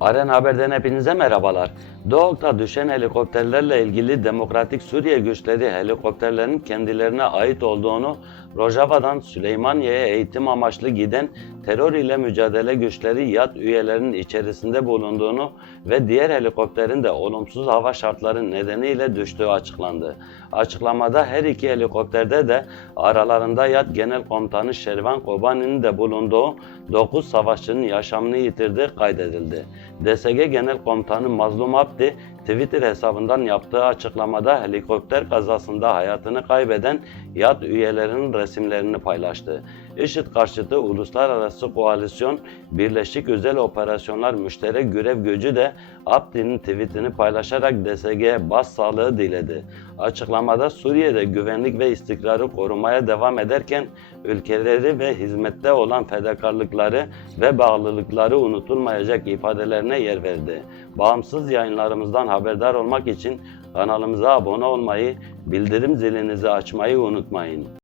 Aren Haber'den hepinize merhabalar. Doğuk'ta düşen helikopterlerle ilgili Demokratik Suriye güçleri helikopterlerin kendilerine ait olduğunu, Rojava'dan Süleymaniye'ye eğitim amaçlı giden terör ile mücadele güçleri YAD üyelerinin içerisinde bulunduğunu ve diğer helikopterin de olumsuz hava şartları nedeniyle düştüğü açıklandı. Açıklamada her iki helikopterde de aralarında YAD Genel Komutanı Şervan Kobani'nin de bulunduğu 9 savaşçının yaşamını yitirdiği kaydedildi. DSG Genel Komutanı Mazlum Abdi Twitter hesabından yaptığı açıklamada helikopter kazasında hayatını kaybeden YAD üyelerinin resimlerini paylaştı. IŞİD karşıtı Uluslararası Koalisyon Birleşik Özel Operasyonlar Müşterek Görev Gücü de Abdi'nin tweetini paylaşarak DSG'ye bas sağlığı diledi. Açıklamada Suriye'de güvenlik ve istikrarı korumaya devam ederken ülkeleri ve hizmette olan fedakarlıkları ve bağlılıkları unutulmayacak ifadelerine yer verdi. Bağımsız yayınlarımızdan haberdar olmak için kanalımıza abone olmayı, bildirim zilinizi açmayı unutmayın.